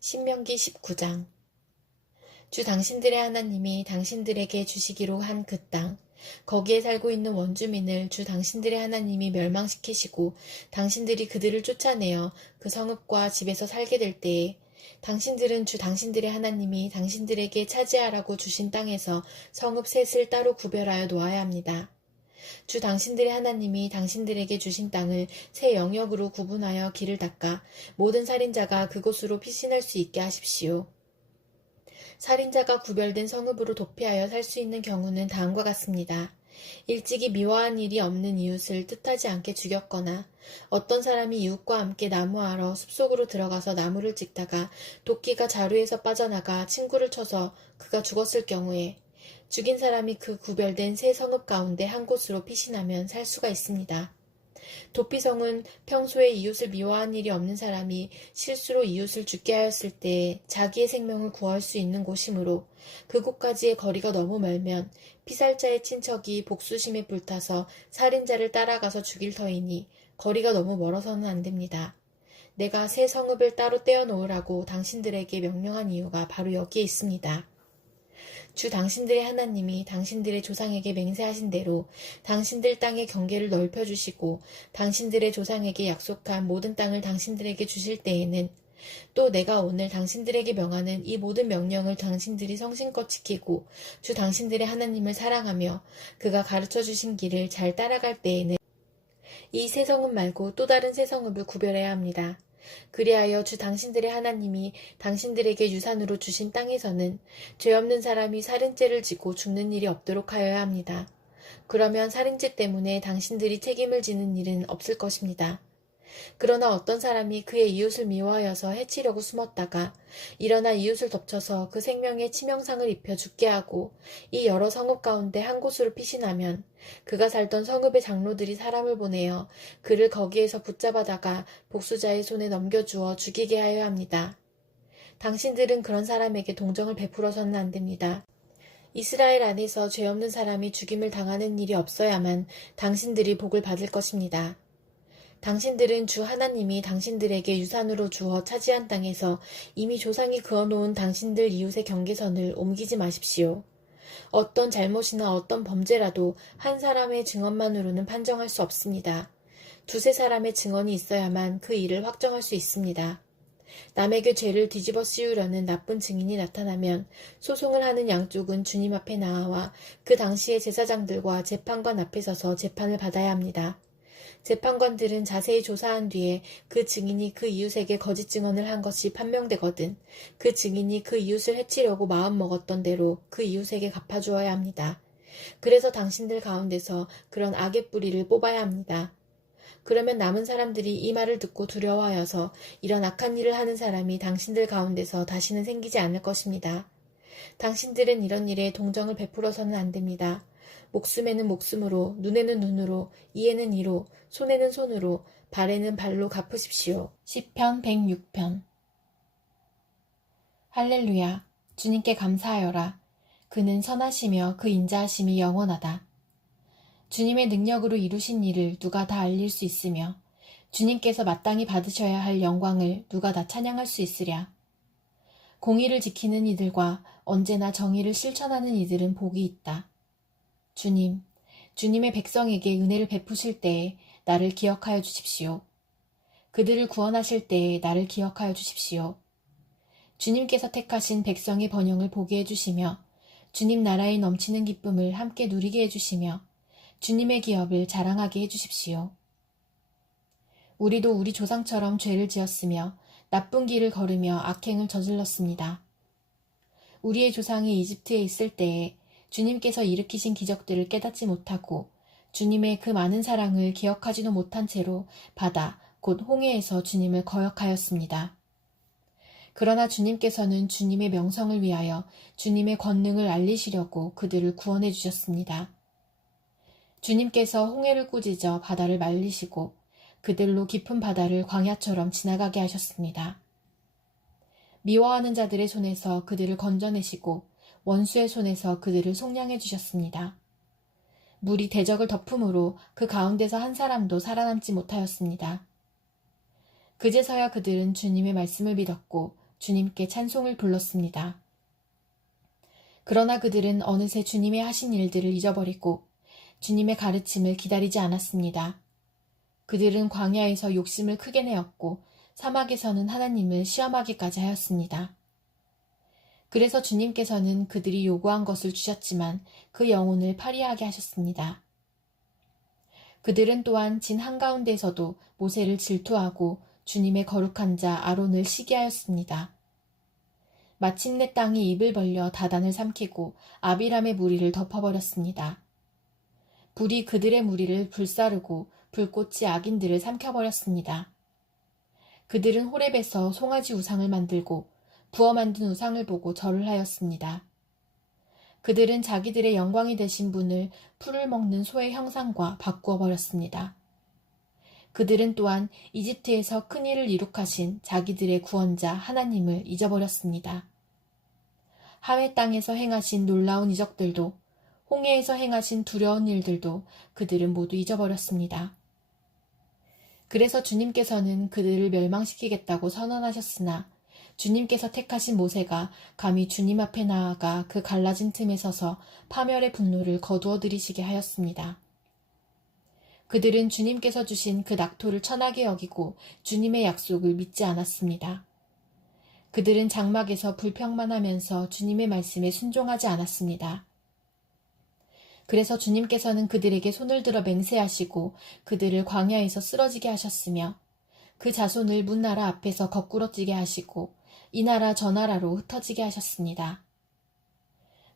신명기 19장. 주 당신들의 하나님이 당신들에게 주시기로 한 그 땅, 거기에 살고 있는 원주민을 주 당신들의 하나님이 멸망시키시고 당신들이 그들을 쫓아내어 그 성읍과 집에서 살게 될 때에 당신들은 주 당신들의 하나님이 당신들에게 차지하라고 주신 땅에서 성읍 셋을 따로 구별하여 놓아야 합니다. 주 당신들의 하나님이 당신들에게 주신 땅을 세 영역으로 구분하여 길을 닦아 모든 살인자가 그곳으로 피신할 수 있게 하십시오. 살인자가 구별된 성읍으로 도피하여 살 수 있는 경우는 다음과 같습니다. 일찍이 미화한 일이 없는 이웃을 뜻하지 않게 죽였거나 어떤 사람이 이웃과 함께 나무하러 숲속으로 들어가서 나무를 찍다가 도끼가 자루에서 빠져나가 친구를 쳐서 그가 죽었을 경우에 죽인 사람이 그 구별된 세 성읍 가운데 한 곳으로 피신하면 살 수가 있습니다. 도피성은 평소에 이웃을 미워한 일이 없는 사람이 실수로 이웃을 죽게 하였을 때 자기의 생명을 구할 수 있는 곳이므로 그곳까지의 거리가 너무 멀면 피살자의 친척이 복수심에 불타서 살인자를 따라가서 죽일 터이니 거리가 너무 멀어서는 안 됩니다. 내가 새 성읍을 따로 떼어놓으라고 당신들에게 명령한 이유가 바로 여기에 있습니다. 주 당신들의 하나님이 당신들의 조상에게 맹세하신 대로 당신들 땅의 경계를 넓혀주시고 당신들의 조상에게 약속한 모든 땅을 당신들에게 주실 때에는 또 내가 오늘 당신들에게 명하는 이 모든 명령을 당신들이 성심껏 지키고 주 당신들의 하나님을 사랑하며 그가 가르쳐 주신 길을 잘 따라갈 때에는 이 새 성읍 말고 또 다른 새 성읍을 구별해야 합니다. 그리하여 주 당신들의 하나님이 당신들에게 유산으로 주신 땅에서는 죄 없는 사람이 살인죄를 지고 죽는 일이 없도록 하여야 합니다. 그러면 살인죄 때문에 당신들이 책임을 지는 일은 없을 것입니다. 그러나 어떤 사람이 그의 이웃을 미워하여서 해치려고 숨었다가 일어나 이웃을 덮쳐서 그 생명에 치명상을 입혀 죽게 하고 이 여러 성읍 가운데 한 곳으로 피신하면 그가 살던 성읍의 장로들이 사람을 보내어 그를 거기에서 붙잡아다가 복수자의 손에 넘겨주어 죽이게 하여야 합니다. 당신들은 그런 사람에게 동정을 베풀어서는 안 됩니다. 이스라엘 안에서 죄 없는 사람이 죽임을 당하는 일이 없어야만 당신들이 복을 받을 것입니다. 당신들은 주 하나님이 당신들에게 유산으로 주어 차지한 땅에서 이미 조상이 그어놓은 당신들 이웃의 경계선을 옮기지 마십시오. 어떤 잘못이나 어떤 범죄라도 한 사람의 증언만으로는 판정할 수 없습니다. 두세 사람의 증언이 있어야만 그 일을 확정할 수 있습니다. 남에게 죄를 뒤집어 씌우려는 나쁜 증인이 나타나면 소송을 하는 양쪽은 주님 앞에 나아와 그 당시의 제사장들과 재판관 앞에 서서 재판을 받아야 합니다. 재판관들은 자세히 조사한 뒤에 그 증인이 그 이웃에게 거짓 증언을 한 것이 판명되거든 그 증인이 그 이웃을 해치려고 마음먹었던 대로 그 이웃에게 갚아주어야 합니다. 그래서 당신들 가운데서 그런 악의 뿌리를 뽑아야 합니다. 그러면 남은 사람들이 이 말을 듣고 두려워하여서 이런 악한 일을 하는 사람이 당신들 가운데서 다시는 생기지 않을 것입니다. 당신들은 이런 일에 동정을 베풀어서는 안 됩니다. 목숨에는 목숨으로, 눈에는 눈으로, 이에는 이로, 손에는 손으로, 발에는 발로 갚으십시오. 시편 106편. 할렐루야. 주님께 감사하여라. 그는 선하시며 그 인자하심이 영원하다. 주님의 능력으로 이루신 일을 누가 다 알릴 수 있으며 주님께서 마땅히 받으셔야 할 영광을 누가 다 찬양할 수 있으랴. 공의를 지키는 이들과 언제나 정의를 실천하는 이들은 복이 있다. 주님, 주님의 백성에게 은혜를 베푸실 때에 나를 기억하여 주십시오. 그들을 구원하실 때에 나를 기억하여 주십시오. 주님께서 택하신 백성의 번영을 보게 해주시며 주님 나라의 넘치는 기쁨을 함께 누리게 해주시며 주님의 기업을 자랑하게 해주십시오. 우리도 우리 조상처럼 죄를 지었으며 나쁜 길을 걸으며 악행을 저질렀습니다. 우리의 조상이 이집트에 있을 때에 주님께서 일으키신 기적들을 깨닫지 못하고 주님의 그 많은 사랑을 기억하지도 못한 채로 바다, 곧 홍해에서 주님을 거역하였습니다. 그러나 주님께서는 주님의 명성을 위하여 주님의 권능을 알리시려고 그들을 구원해 주셨습니다. 주님께서 홍해를 꾸짖어 바다를 말리시고 그들로 깊은 바다를 광야처럼 지나가게 하셨습니다. 미워하는 자들의 손에서 그들을 건져내시고 원수의 손에서 그들을 속량해 주셨습니다. 물이 대적을 덮음으로 그 가운데서 한 사람도 살아남지 못하였습니다. 그제서야 그들은 주님의 말씀을 믿었고 주님께 찬송을 불렀습니다. 그러나 그들은 어느새 주님의 하신 일들을 잊어버리고 주님의 가르침을 기다리지 않았습니다. 그들은 광야에서 욕심을 크게 내었고 사막에서는 하나님을 시험하기까지 하였습니다. 그래서 주님께서는 그들이 요구한 것을 주셨지만 그 영혼을 파리하게 하셨습니다. 그들은 또한 진 한가운데에서도 모세를 질투하고 주님의 거룩한 자 아론을 시기하였습니다. 마침내 땅이 입을 벌려 다단을 삼키고 아비람의 무리를 덮어버렸습니다. 불이 그들의 무리를 불사르고 불꽃이 악인들을 삼켜버렸습니다. 그들은 호렙에서 송아지 우상을 만들고 부어 만든 우상을 보고 절을 하였습니다. 그들은 자기들의 영광이 되신 분을 풀을 먹는 소의 형상과 바꾸어 버렸습니다. 그들은 또한 이집트에서 큰일을 이룩하신 자기들의 구원자 하나님을 잊어버렸습니다. 하회 땅에서 행하신 놀라운 이적들도 홍해에서 행하신 두려운 일들도 그들은 모두 잊어버렸습니다. 그래서 주님께서는 그들을 멸망시키겠다고 선언하셨으나 주님께서 택하신 모세가 감히 주님 앞에 나아가 그 갈라진 틈에 서서 파멸의 분노를 거두어 들이시게 하였습니다. 그들은 주님께서 주신 그 낙토를 천하게 여기고 주님의 약속을 믿지 않았습니다. 그들은 장막에서 불평만 하면서 주님의 말씀에 순종하지 않았습니다. 그래서 주님께서는 그들에게 손을 들어 맹세하시고 그들을 광야에서 쓰러지게 하셨으며 그 자손을 문나라 앞에서 거꾸러지게 하시고 이 나라 저 나라로 흩어지게 하셨습니다.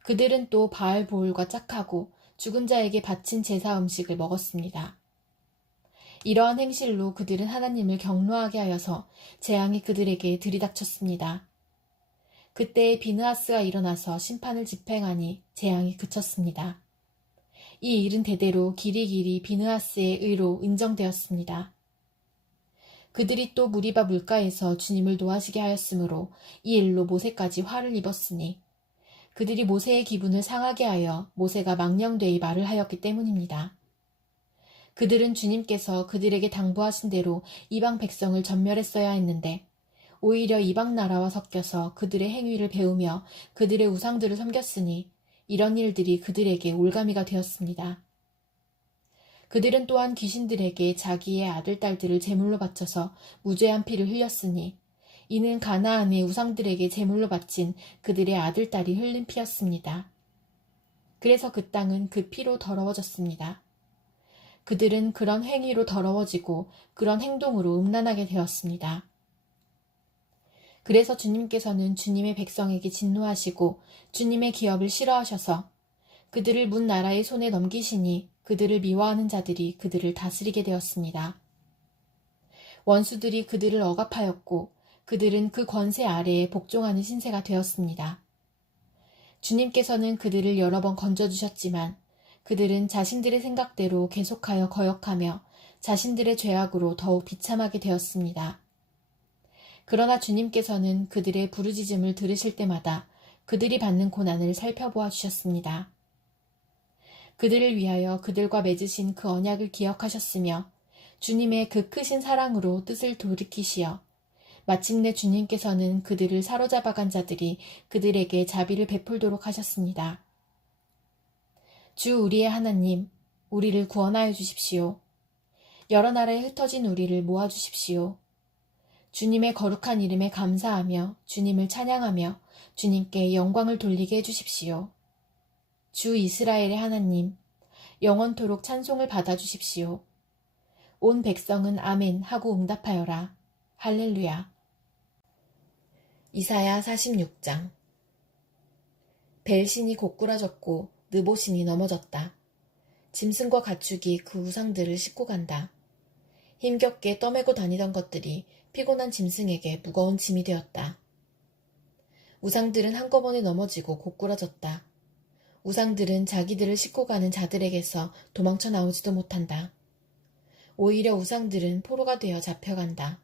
그들은 또 바알보올과 짝하고 죽은 자에게 바친 제사 음식을 먹었습니다. 이러한 행실로 그들은 하나님을 경노하게 하여서 재앙이 그들에게 들이닥쳤습니다. 그때에 비느하스가 일어나서 심판을 집행하니 재앙이 그쳤습니다. 이 일은 대대로 길이길이 비느하스의 의로 인정되었습니다. 그들이 또 무리바 물가에서 주님을 노하시게 하였으므로 이 일로 모세까지 화를 입었으니 그들이 모세의 기분을 상하게 하여 모세가 망령되이 말을 하였기 때문입니다. 그들은 주님께서 그들에게 당부하신 대로 이방 백성을 전멸했어야 했는데 오히려 이방 나라와 섞여서 그들의 행위를 배우며 그들의 우상들을 섬겼으니 이런 일들이 그들에게 올가미가 되었습니다. 그들은 또한 귀신들에게 자기의 아들, 딸들을 제물로 바쳐서 무죄한 피를 흘렸으니 이는 가나안의 우상들에게 제물로 바친 그들의 아들, 딸이 흘린 피였습니다. 그래서 그 땅은 그 피로 더러워졌습니다. 그들은 그런 행위로 더러워지고 그런 행동으로 음란하게 되었습니다. 그래서 주님께서는 주님의 백성에게 진노하시고 주님의 기업을 싫어하셔서 그들을 문 나라의 손에 넘기시니 그들을 미워하는 자들이 그들을 다스리게 되었습니다. 원수들이 그들을 억압하였고 그들은 그 권세 아래에 복종하는 신세가 되었습니다. 주님께서는 그들을 여러 번 건져주셨지만 그들은 자신들의 생각대로 계속하여 거역하며 자신들의 죄악으로 더욱 비참하게 되었습니다. 그러나 주님께서는 그들의 부르짖음을 들으실 때마다 그들이 받는 고난을 살펴보아 주셨습니다. 그들을 위하여 그들과 맺으신 그 언약을 기억하셨으며 주님의 그 크신 사랑으로 뜻을 돌이키시어 마침내 주님께서는 그들을 사로잡아간 자들이 그들에게 자비를 베풀도록 하셨습니다. 주 우리의 하나님, 우리를 구원하여 주십시오. 여러 나라에 흩어진 우리를 모아주십시오. 주님의 거룩한 이름에 감사하며 주님을 찬양하며 주님께 영광을 돌리게 해주십시오. 주 이스라엘의 하나님, 영원토록 찬송을 받아주십시오. 온 백성은 아멘 하고 응답하여라. 할렐루야. 이사야 46장. 벨신이 고꾸라졌고 느보신이 넘어졌다. 짐승과 가축이 그 우상들을 싣고 간다. 힘겹게 떠매고 다니던 것들이 피곤한 짐승에게 무거운 짐이 되었다. 우상들은 한꺼번에 넘어지고 고꾸라졌다. 우상들은 자기들을 싣고 가는 자들에게서 도망쳐 나오지도 못한다. 오히려 우상들은 포로가 되어 잡혀간다.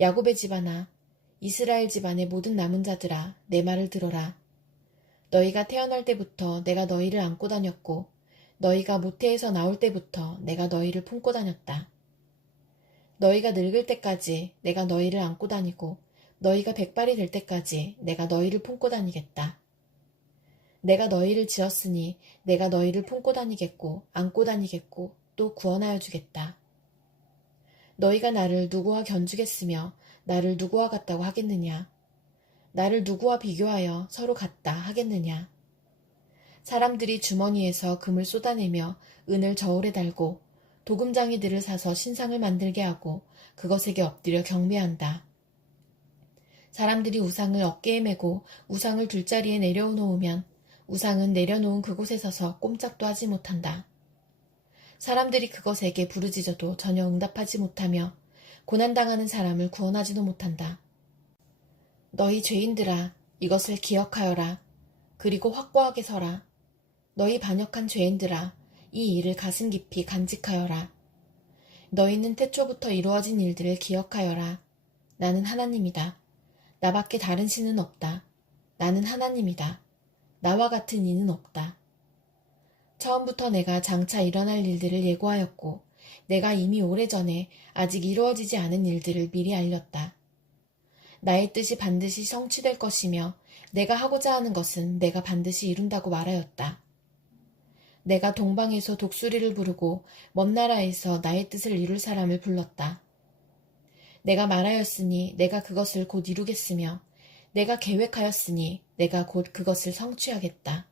야곱의 집안아, 이스라엘 집안의 모든 남은 자들아, 내 말을 들어라. 너희가 태어날 때부터 내가 너희를 안고 다녔고 너희가 모태에서 나올 때부터 내가 너희를 품고 다녔다. 너희가 늙을 때까지 내가 너희를 안고 다니고 너희가 백발이 될 때까지 내가 너희를 품고 다니겠다. 내가 너희를 지었으니 내가 너희를 품고 다니겠고 안고 다니겠고 또 구원하여 주겠다. 너희가 나를 누구와 견주겠으며 나를 누구와 같다고 하겠느냐? 나를 누구와 비교하여 서로 같다 하겠느냐? 사람들이 주머니에서 금을 쏟아내며 은을 저울에 달고 도금장이들을 사서 신상을 만들게 하고 그것에게 엎드려 경배한다. 사람들이 우상을 어깨에 메고 우상을 둘자리에 내려놓으면 우상은 내려놓은 그곳에 서서 꼼짝도 하지 못한다. 사람들이 그것에게 부르짖어도 전혀 응답하지 못하며 고난당하는 사람을 구원하지도 못한다. 너희 죄인들아, 이것을 기억하여라. 그리고 확고하게 서라. 너희 반역한 죄인들아, 이 일을 가슴 깊이 간직하여라. 너희는 태초부터 이루어진 일들을 기억하여라. 나는 하나님이다. 나밖에 다른 신은 없다. 나는 하나님이다. 나와 같은 이는 없다. 처음부터 내가 장차 일어날 일들을 예고하였고 내가 이미 오래전에 아직 이루어지지 않은 일들을 미리 알렸다. 나의 뜻이 반드시 성취될 것이며 내가 하고자 하는 것은 내가 반드시 이룬다고 말하였다. 내가 동방에서 독수리를 부르고 먼 나라에서 나의 뜻을 이룰 사람을 불렀다. 내가 말하였으니 내가 그것을 곧 이루겠으며 내가 계획하였으니 내가 곧 그것을 성취하겠다.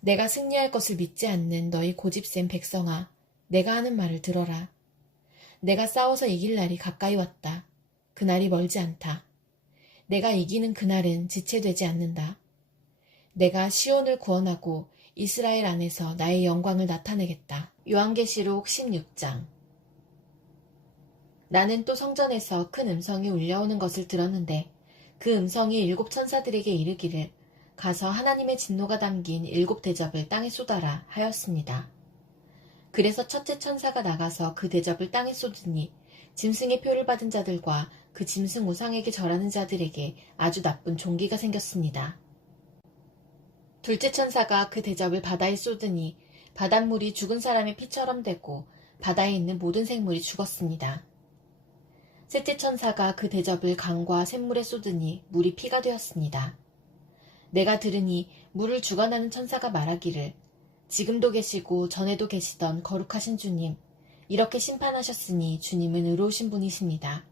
내가 승리할 것을 믿지 않는 너희 고집센 백성아, 내가 하는 말을 들어라. 내가 싸워서 이길 날이 가까이 왔다. 그날이 멀지 않다. 내가 이기는 그날은 지체되지 않는다. 내가 시온을 구원하고 이스라엘 안에서 나의 영광을 나타내겠다. 요한계시록 16장. 나는 또 성전에서 큰 음성이 울려오는 것을 들었는데 그 음성이 7 천사들에게 이르기를 가서 하나님의 진노가 담긴 7 대접을 땅에 쏟아라 하였습니다. 그래서 첫째 천사가 나가서 그 대접을 땅에 쏟으니 짐승의 표를 받은 자들과 그 짐승 우상에게 절하는 자들에게 아주 나쁜 종기가 생겼습니다. 둘째 천사가 그 대접을 바다에 쏟으니 바닷물이 죽은 사람의 피처럼 되고 바다에 있는 모든 생물이 죽었습니다. 셋째 천사가 그 대접을 강과 샘물에 쏟으니 물이 피가 되었습니다. 내가 들으니 물을 죽어나는 천사가 말하기를 지금도 계시고 전에도 계시던 거룩하신 주님, 이렇게 심판하셨으니 주님은 의로우신 분이십니다.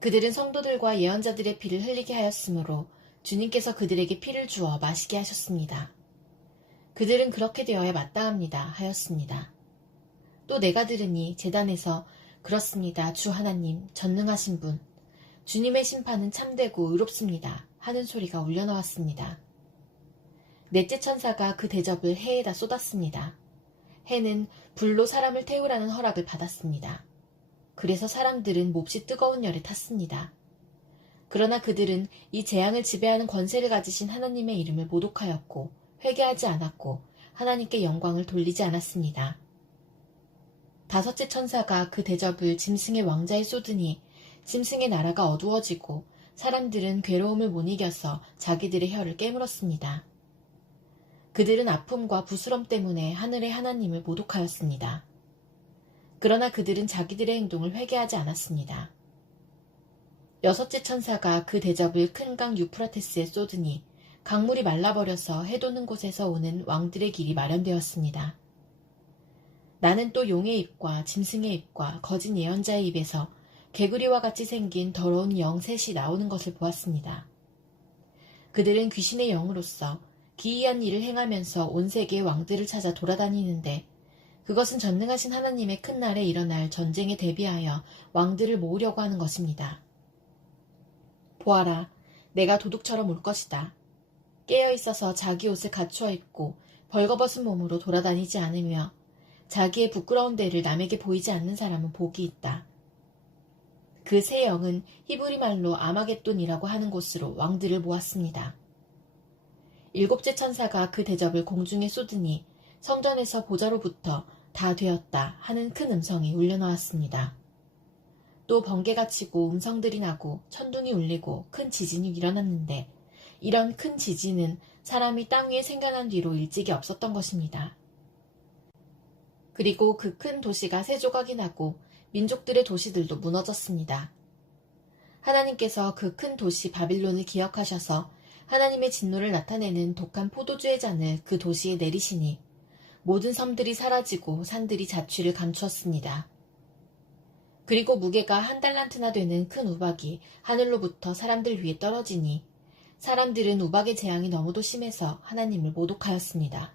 그들은 성도들과 예언자들의 피를 흘리게 하였으므로 주님께서 그들에게 피를 주어 마시게 하셨습니다. 그들은 그렇게 되어야 마땅합니다 하였습니다. 또 내가 들으니 제단에서 그렇습니다. 주 하나님, 전능하신 분, 주님의 심판은 참되고 의롭습니다 하는 소리가 울려나왔습니다. 넷째 천사가 그 대접을 해에다 쏟았습니다. 해는 불로 사람을 태우라는 허락을 받았습니다. 그래서 사람들은 몹시 뜨거운 열에 탔습니다. 그러나 그들은 이 재앙을 지배하는 권세를 가지신 하나님의 이름을 모독하였고 회개하지 않았고 하나님께 영광을 돌리지 않았습니다. 다섯째 천사가 그 대접을 짐승의 왕자에 쏟으니 짐승의 나라가 어두워지고 사람들은 괴로움을 못 이겨서 자기들의 혀를 깨물었습니다. 그들은 아픔과 부스럼 때문에 하늘의 하나님을 모독하였습니다. 그러나 그들은 자기들의 행동을 회개하지 않았습니다. 여섯째 천사가 그 대접을 큰 강 유프라테스에 쏟으니 강물이 말라버려서 해돋는 곳에서 오는 왕들의 길이 마련되었습니다. 나는 또 용의 입과 짐승의 입과 거짓 예언자의 입에서 개구리와 같이 생긴 더러운 영 셋이 나오는 것을 보았습니다. 그들은 귀신의 영으로서 기이한 일을 행하면서 온 세계의 왕들을 찾아 돌아다니는데 그것은 전능하신 하나님의 큰 날에 일어날 전쟁에 대비하여 왕들을 모으려고 하는 것입니다. 보아라, 내가 도둑처럼 올 것이다. 깨어있어서 자기 옷을 갖추어 입고 벌거벗은 몸으로 돌아다니지 않으며 자기의 부끄러운 데를 남에게 보이지 않는 사람은 복이 있다. 그 세 영은 히브리 말로 아마겟돈이라고 하는 곳으로 왕들을 모았습니다. 일곱째 천사가 그 대접을 공중에 쏟으니 성전에서 보좌로부터 다 되었다 하는 큰 음성이 울려나왔습니다. 또 번개가 치고 음성들이 나고 천둥이 울리고 큰 지진이 일어났는데 이런 큰 지진은 사람이 땅 위에 생겨난 뒤로 일찍이 없었던 것입니다. 그리고 그 큰 도시가 세 조각이 나고 민족들의 도시들도 무너졌습니다. 하나님께서 그 큰 도시 바빌론을 기억하셔서 하나님의 진노를 나타내는 독한 포도주의 잔을 그 도시에 내리시니 모든 섬들이 사라지고 산들이 자취를 감추었습니다. 그리고 무게가 1달란트나 되는 큰 우박이 하늘로부터 사람들 위에 떨어지니 사람들은 우박의 재앙이 너무도 심해서 하나님을 모독하였습니다.